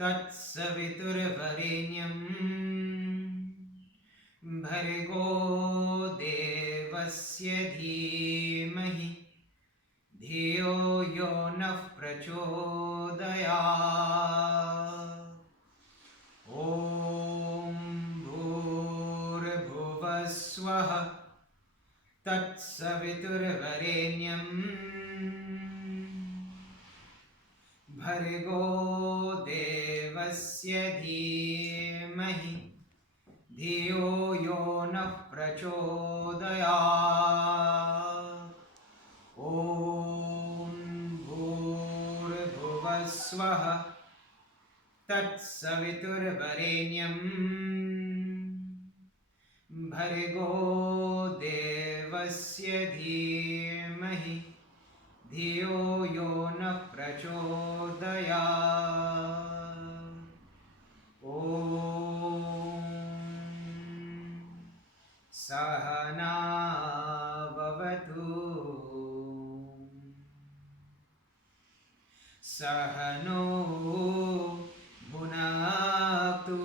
तत्सवितुर्वरेण्यं भर्गो देवस्य धीमहि धियो यो नः प्रचोदयात्। ॐ भूर्भुवः स्वः तत्सवितुर्वरेण्यं भर्गो देवस्य धीमहि धियो यो नः प्रचोदयात्। ॐ भूर्भुवः स्वः तत्सवितुर्वरेण्यं भर्गो देवस्य धीमहि धियो यो नः प्रचोदयात्। ॐ सहना भवतु सहनो भुनक्तु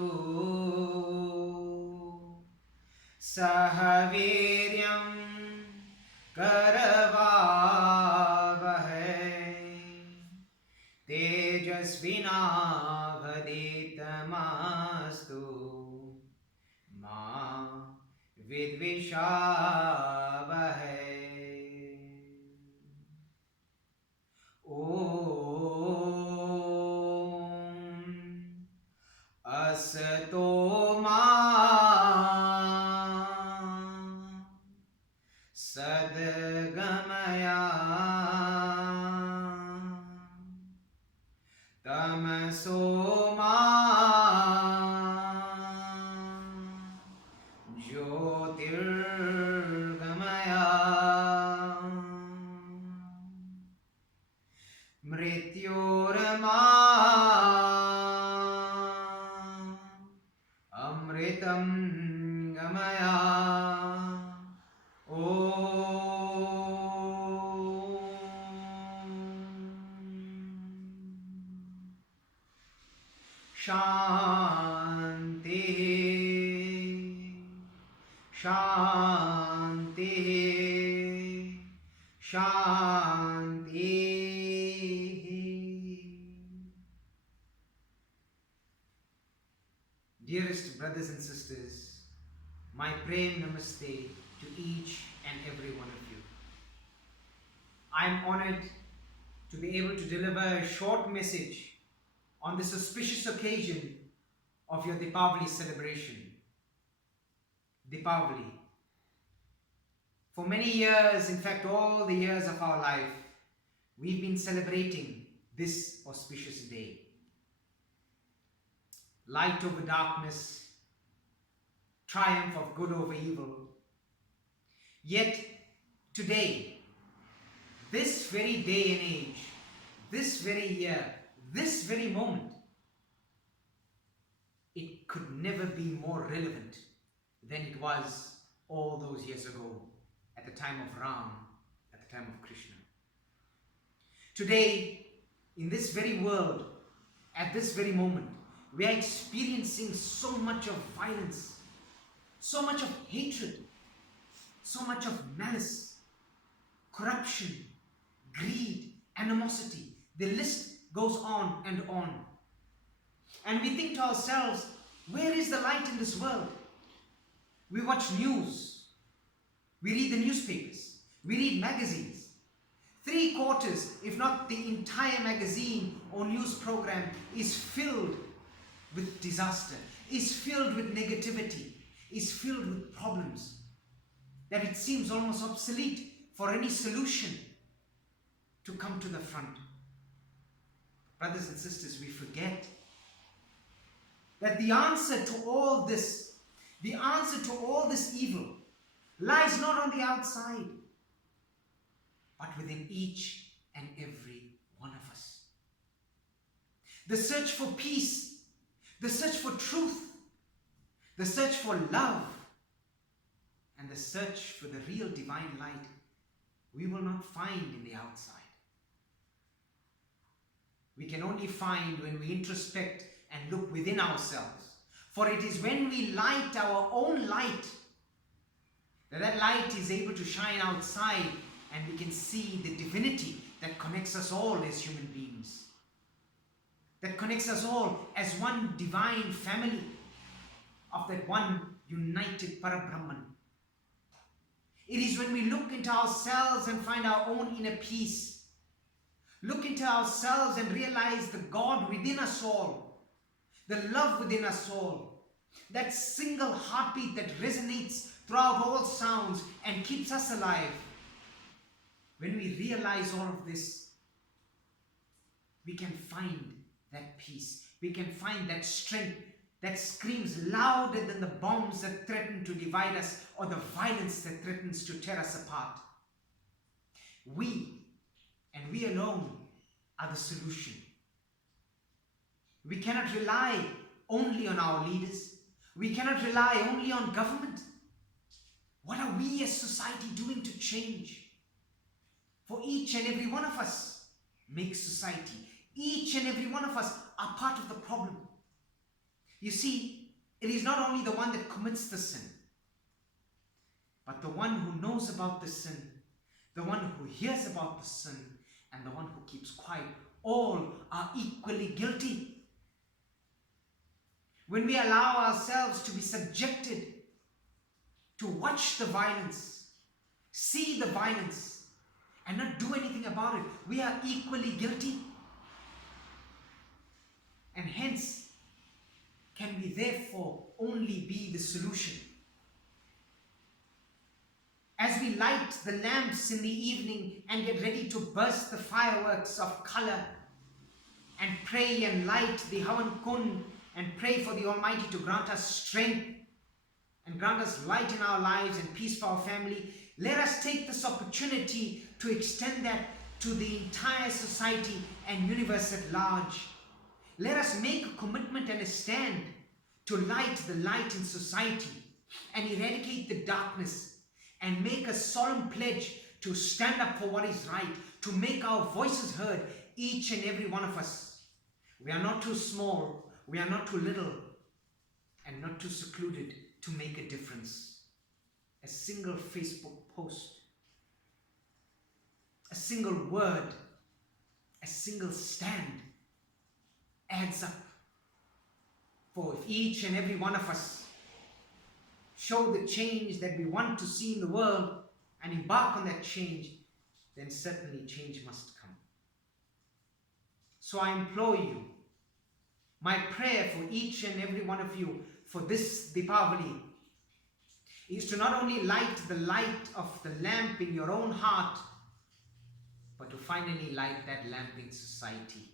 सह वीर्यं करवावहै तेजस्विनावधीतमस्तु मा विद्विषावहै। ॐ असतो मा सद्गमया तमसो मा ज्योतिर्गमया मृत्योर्मा अमृतं गमया। ॐ शान्ति शान्ति शान्ति। Dearest brothers and sisters, my praying namaste to each and every one of you. I am honored to be able to deliver a short message on this auspicious occasion of your Deepavali celebration. Deepavali. For many years, in fact all the years of our life, we've been celebrating this auspicious day. Light over darkness, triumph of good over evil. Yet today, this very day and age, this very year, this very moment, it could never be more relevant than it was all those years ago, at the time of Ram, at the time of Krishna. Today, in this very world, at this very moment, we are experiencing so much of violence, so much of hatred, so much of malice, corruption, greed, animosity. The list goes on and on. And we think to ourselves, where is the light in this world? We watch news, we read the newspapers, we read magazines. 3/4, if not the entire magazine or news program, is filled with disaster, is filled with negativity, is filled with problems, that it seems almost obsolete for any solution to come to the front. Brothers and sisters, we forget that the answer to all this, the answer to all this evil, lies not on the outside, but within each and every one of us. The search for peace, the search for truth, the search for love, and the search for the real divine light, we will not find in the outside. We can only find when we introspect look within ourselves. For it is when we light our own light that light is able to shine outside, and we can see the divinity that connects us all as human beings, that connects us all as one divine family of that one united Parabrahman. It is when we look into ourselves and find our own inner peace, look into ourselves and realize the God within us all, the love within us all, that single heartbeat that resonates throughout all sounds and keeps us alive. When we realize all of this, we can find that peace. We can find that strength that screams louder than the bombs that threaten to divide us or the violence that threatens to tear us apart. We, and we alone, are the solution. We cannot rely only on our leaders. We cannot rely only on government. What are we as society doing to change? For each and every one of us makes society. Each and every one of us are part of the problem. You see, it is not only the one that commits the sin, but the one who knows about the sin, the one who hears about the sin, and the one who keeps quiet. All are equally guilty. When we allow ourselves to be subjected to watch the violence, see the violence, and not do anything about it, we are equally guilty. And hence, can we therefore only be the solution? As we light the lamps in the evening and get ready to burst the fireworks of color and pray and light the Havan Kund and pray for the Almighty to grant us strength and grant us light in our lives and peace for our family, let us take this opportunity to extend that to the entire society and universe at large. Let us make a commitment and a stand to light the light in society and eradicate the darkness, and make a solemn pledge to stand up for what is right, to make our voices heard, each and every one of us. We are not too small, we are not too little, and not too secluded to make a difference. A single Facebook post, a single word, a single stand adds up. For if each and every one of us show the change that we want to see in the world and embark on that change, then certainly change must come. So I implore you, my prayer for each and every one of you for this Deepavali is to not only light the light of the lamp in your own heart, but to finally light that lamp in society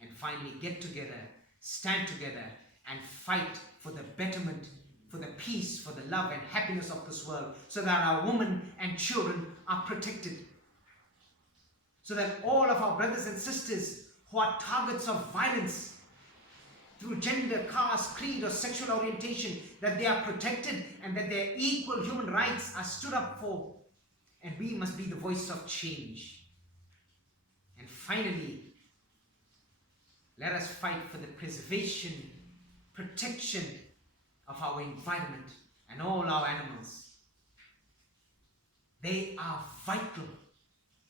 and finally get together, stand together and fight for the betterment, for the peace, for the love and happiness of this world, so that our women and children are protected, so that all of our brothers and sisters who are targets of violence through gender, caste, creed or sexual orientation, that they are protected and that their equal human rights are stood up for, and we must be the voice of change. And finally, let us fight for the preservation, protection of our environment and all our animals. They are vital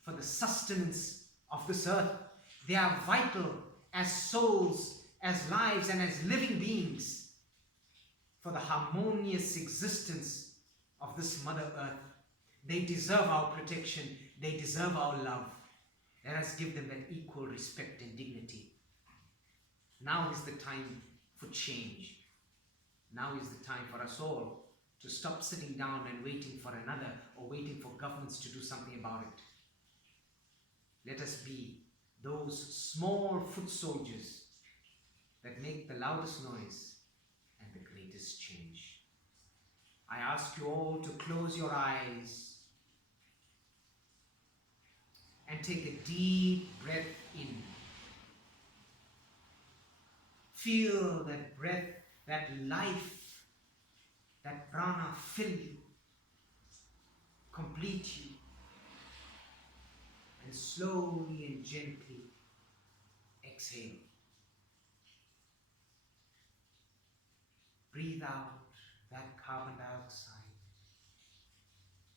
for the sustenance of this earth. They are vital as souls, as lives and as living beings for the harmonious existence of this Mother Earth. They deserve our protection. They deserve our love. Let us give them that equal respect and dignity. Now is the time for change. Now is the time for us all to stop sitting down and waiting for another or waiting for governments to do something about it. Let us be those small foot soldiers that make the loudest noise and the greatest change. I ask you all to close your eyes and take a deep breath in. Feel that breath, that life, that prana fill you, complete you, and slowly and gently exhale. breathe out that carbon dioxide,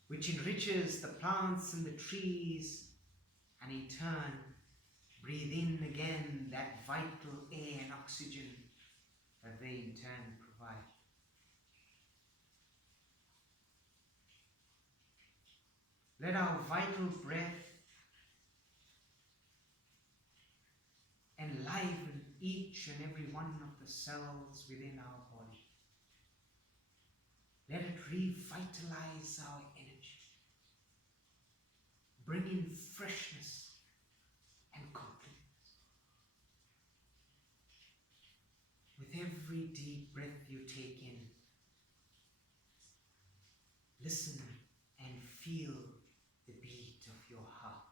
which enriches the plants and the trees, and in turn, breathe in again that vital air and oxygen that they in turn provide. Let our vital breath enliven each and every one of the cells within our body. Let it revitalize our energy, bring in freshness and completeness. With every deep breath you take in, listen and feel the beat of your heart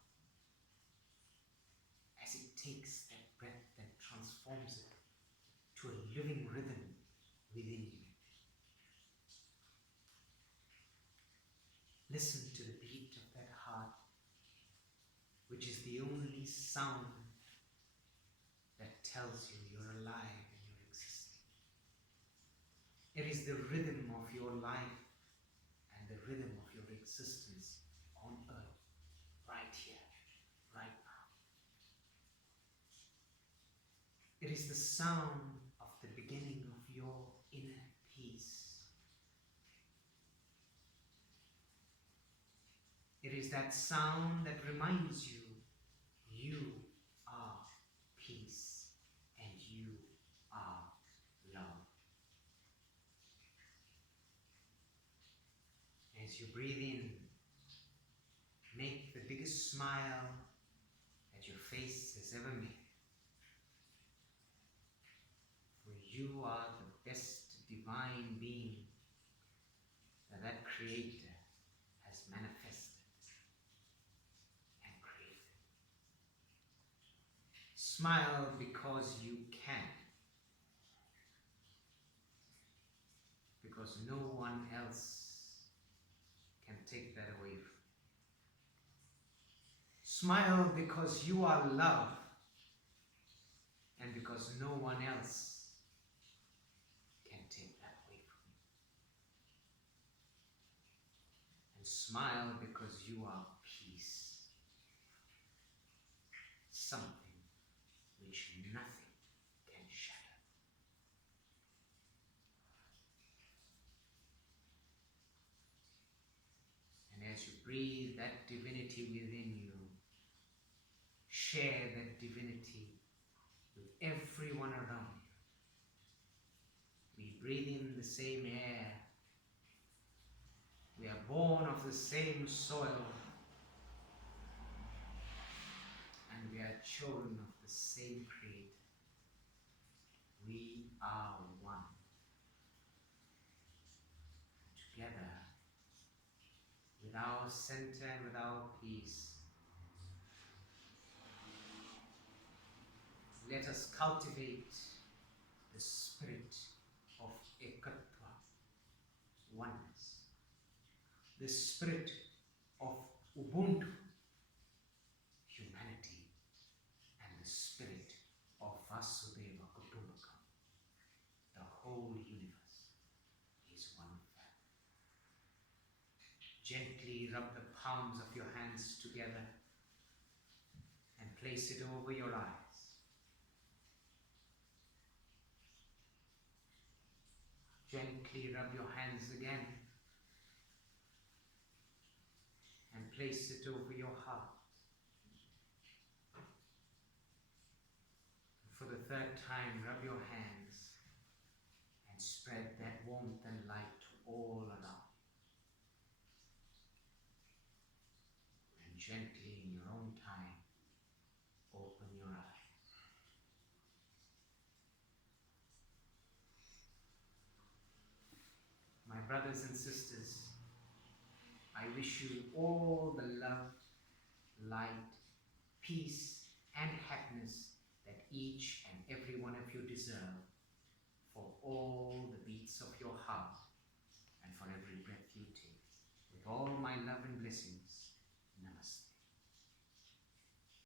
as it takes that breath and transforms it to a living rhythm within you. Listen to the beat of that heart, which is the only sound that tells you you're alive and you're existing. It is the rhythm of your life and the rhythm of your existence on earth, right here, right now. It is the sound of the beginning of your inner peace. It is that sound that reminds you, you are peace and you are love. As you breathe in, make the biggest smile that your face has ever made. For you are the best divine being that Creator has manifested and created. Smile because you can. Because no one else can take that away from you. Smile because you are love, and because no one else can take that away from you. And smile because you are peace, something which nothing can shatter. And as you breathe that divinity within you, share that divinity with everyone around you. We breathe in the same air. We are born of the same soil. And we are children of the same Creator. We are one. Together, with our center and with our peace, let us cultivate the spirit of ekatva, oneness, the spirit of Ubuntu, humanity, and the spirit of Vasudeva Kutumbakam. The whole universe is one family. Gently rub the palms of your hands together and place it over your eyes. Gently rub your hands again and place it over your heart. For the third time, rub your hands and spread that warmth and light to all around. And gently, in your own time, open your eyes. My brothers and sisters, I wish you all the love, light, peace, and happiness that each and every one of you deserve, for all the beats of your heart and for every breath you take. With all my love and blessings,